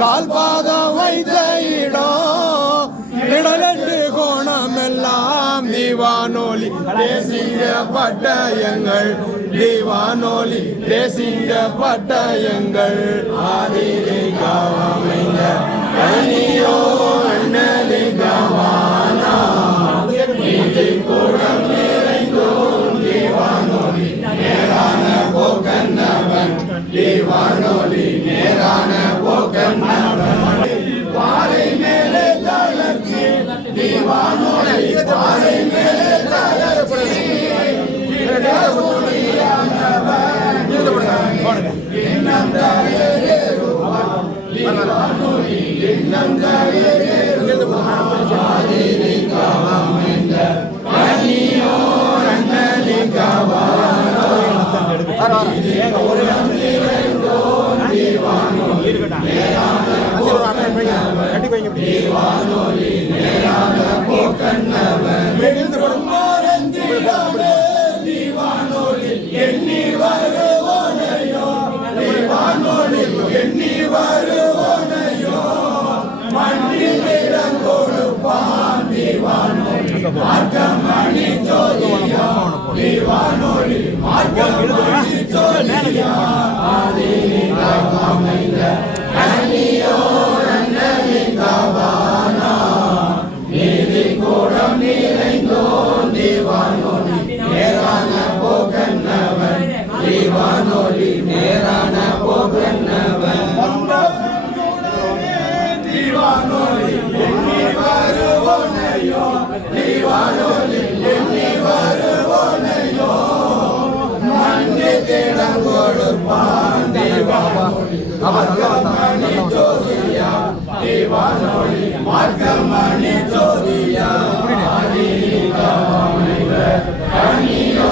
கால்பாதம் வைத்த இடம் இடலட்டு கோணமெல்லாம் தீவானொலி தேசிங்கப்பட்ட எங்கள் தீவானொலி தேசிங்கப்பட்ட எங்கள் ஆதிலிங்கமைந்த கனியோ அண்ணலிங்கமானா கூடம் நிறைந்தோம் தீவானொலி நேரான போக்கன்னவன் தீவானொலி நேரான போக்கன்னவன் பாறை மேலே தளர்ச்சி தீவானொலி பாறை மேலே தளர்ச்சி எண்ணி வருவோனையோ எண்ணி வருவோனையோ மண்ணில் இடம் கொடுப்பான் தீவானொலி மார்க்கமணி ஜோதியா தீவானொலி மார்க்கமணி ஜோதியா ஆதிலிங்கமைந்த கனியோ அண்ணலிங்கவானா நீதி கூடம் நிறைந்தோன் தீவானொலி நேரான போகன்னவன் தீவானொலி நேரான போகன்னவன் தீவானொலி எண்ணி வருவோனையோ தீவானொலி எண்ணி வருவோனையோ மண்ணி திடம் கொடுப்பான் தீவானொலி மார்க்கமணி ஜோதியா தீவானொலி மார்க்கமணி ஜோதியா கனியோ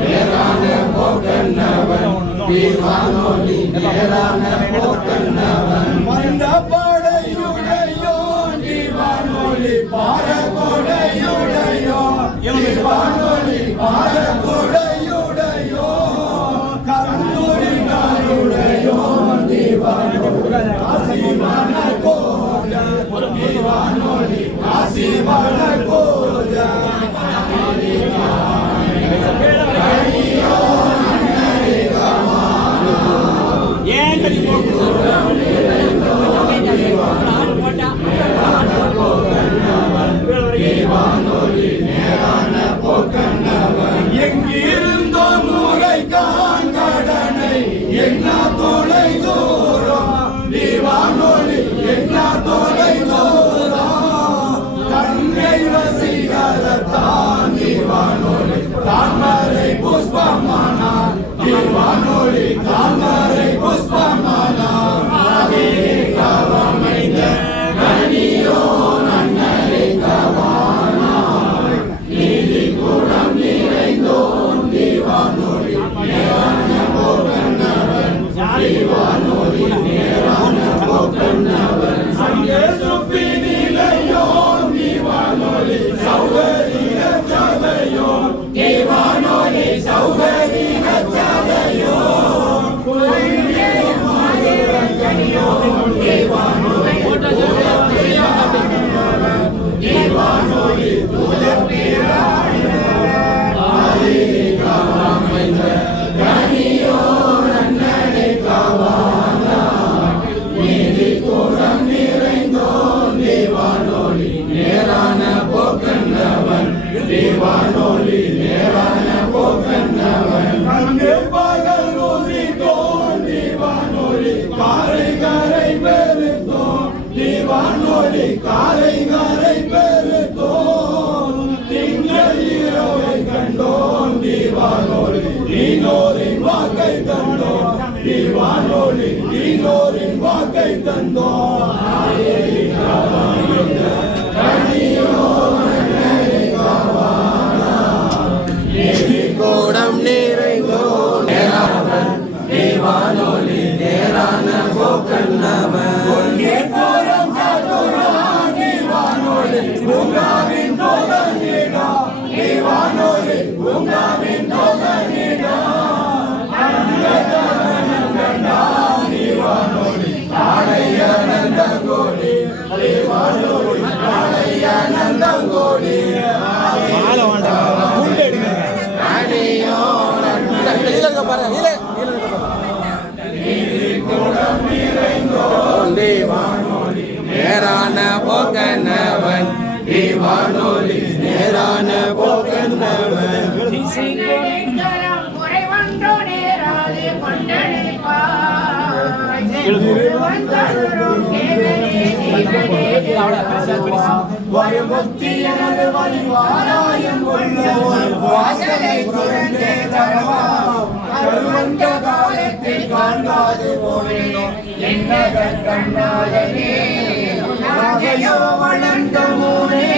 நேரான போக்கன்னவன் தீவானொலி நேரான போக்கன்னவன் மந்த படையுடையோ தீவானொலி பாரகொடையுடையோ தீவானொலி பாரகொடையுடையோ கண்ணுரிகளுடையோ தீவானொலி ஆசிவன கோஜ தீவானொலி ஆசிவன கோஜ எங்கிருந்தோ முறை காண்கடனை என்ன தொலை தூரம் தீவானொலி என்ன தொலை தூரம் கண்ணை வசீகரத்தான் தீவானொலி தாமரை புஷ்பமானா தீவானொலி தாமரை புஷ்பமானா ஆதிலிங்கமைந்த கனியோ அண்ணலிங்கவானா நீதி கூடம் நிறைந்தோன் தீவானொலி நேரான போகன்னவன் தீவானொலி நேரான போகன்னவன் அங்கே சுப்பி நிலையோ தீவானொலி சௌகரிய சதையோ தீவானொலி சௌகரிய சதையோ தீவானொலி கனியோ அண்ணலிங்கவானா நீதி கூடம் நிறைந்தோன் தீவானொலி நேரான போக்கன்னவன் தீவானொலி நேரான போக்கன்னவன் அங்கே பகல் உதித்தோன் தீவானொலி காரை கரை பெருத்தோம் தீவானொலி காரை கரை பெருத்தோம் திங்கள் இரவை கண்டோம் தீவானொலி தீனோரின் வாக்கை தந்தோம் தீவானொலி தீனோரின் வாக்கை தந்தோம் கனியோ அண்ணலிங்கவானா நீதி கூடம் நிறைந்தோன் தீவானொலி நேரான போக்கன்னவன் தீவானொலி பூங்காவின் போதனிடம் வானோலி பூங்காவின் வானோலி ஆணையானந்தங்கோடி வானோலி ஆணையானந்தங்கோடி நேரான போக்கனவன் வானோலி நேரான போக்கனவன் வருமுக்தி எனது வழிவாராயம் வாசலை துறந்தே தரவா கருவந்த காலத்தில் காண்பாது போனேனோ என்ன கண்ணாதனே நாகையோ வளர்ந்த மூனே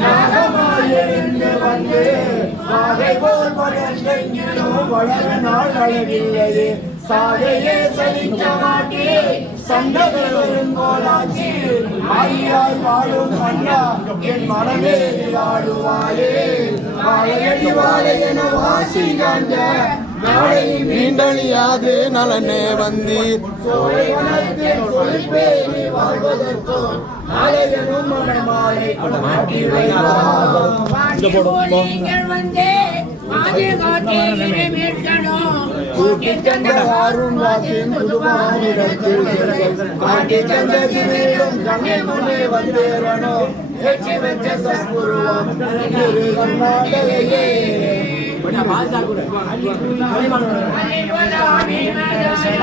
நாகமாயிருந்து வந்து நாகை போல் வளர்ந்தெங்கிலோ வளர நாள் அளவில்லையே சாகையே சலிக்க மாட்டே சண்டகள் வருங்கோலாச்சி ஆயியாய் வாழும் கண்ணா என் மனமே ஆடுவாயே வாழையடி வாழையென வாசி கண்ட நாளை மீண்டழியாது நலனே வந்தீர் சோலை வனத்தில் சொல்பேரி வாழ்வதற்கோ நாளையனும் மனமாலை மாட்டி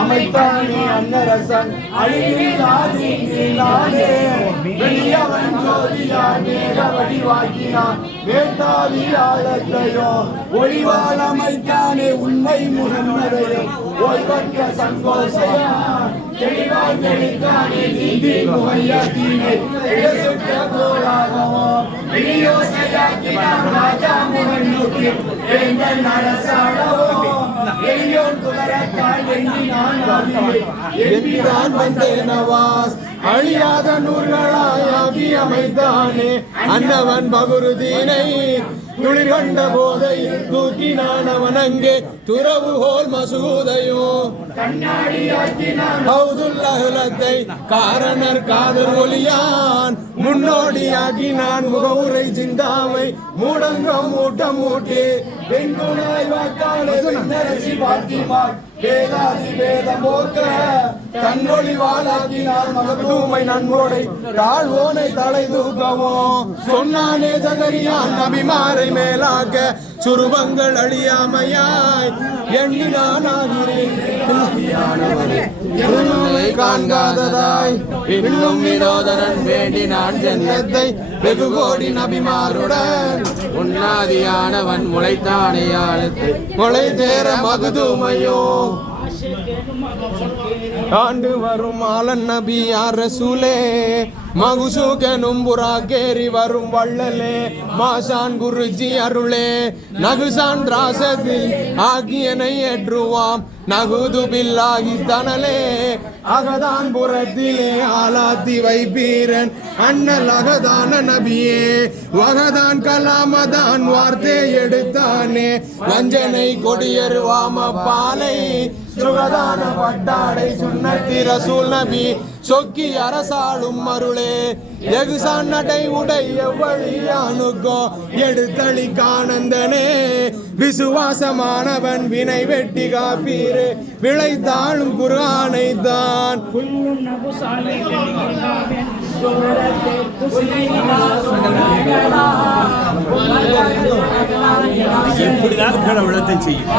அமைத்தானே அன்னரசன் அழிவில்லாதே வெளியவன் ஜோதியான் மேக வடிவாக்கினான் வேட்டாதி ஆழத்தையோ ஒளிவால் அமைத்தானே உண்மை முகம்மதையோ ஓய்வற்ற சங்கோசையான் தெளிவாய் தெளித்தானே நீதி முகையத்தீனை இழசுற்ற கோலாகவோ விழியோசையாக்கினான் ராஜா முகநூக்கி வேந்தன் அரசாடவோ எளியோன் குலரத்தால் எண்ணினான் எண்ணினான் வந்தேனவாஸ் அழியாத நூல்களாயாகி அமைத்தானே அன்னவன் பகுருதீனை துளிர் கண்ட போதை தூக்கினான் அவன் அங்கே துறவுகோல் மசூதையோ கண்ணாடியாக்கினான் காரணர் காதல் ஒளியான் முன்னோடியாக்கினான் முகவுரை சிந்தாமை மூடங்க மூட்ட மூட்டி வெங்குணாய் வாக்காளே நரசி பாத்திமான் வேதாதி வேத போக்க தன்னொழி வாழாக்கினார் மகத்தூமை நன்கோடை தாழ்வோனை தலை தூக்கவோ சொன்னானே ஜகரியான் நபிமாரை மேலாக்க சுருபங்கள் அழியாமையாய் எண்ணினானாகிறேன் காண்காததாய் இன்னும் வினோதரன் வேண்டினான் ஜன்னத்தை வெகு கோடி நபிமாருடன் உன்னாதியானவன் முளைத்தானே ஆழத்தை முளை தேர மகதூமையோ ஆண்டு வரும் ஆலன் நபி யார் ரசூலே மகுசூகனும் புறாக்கேறி வரும் வள்ளலே மாசான் குருஜி அருளே நகுசான் ராசத்தில் ஆகியனை ஏற்றுவாம் நகுது பில்லாகி தனலே அகதான் புறத்திலே ஆலாத்தி வைப்பீரன் அண்ணல் அகதான நபியே வகதான் கலாமதான் வார்த்தை எடுத்தானே வஞ்சனை கொடியருவாம பாலை சுகதான பட்டாடை சுன்னத்தி ரசூல் நபி சொக்கி அரசாளும் அருளே எகுசான் நடை உடை எவ்வழியானுக்கோ எடுத்தளி காணந்தனே விசுவாசமானவன் வினை வெட்டி காப்பீரே விளைத்தாளும் குர்ஆனை தான் எப்படிதான் கடவுளத்தை செய்யும்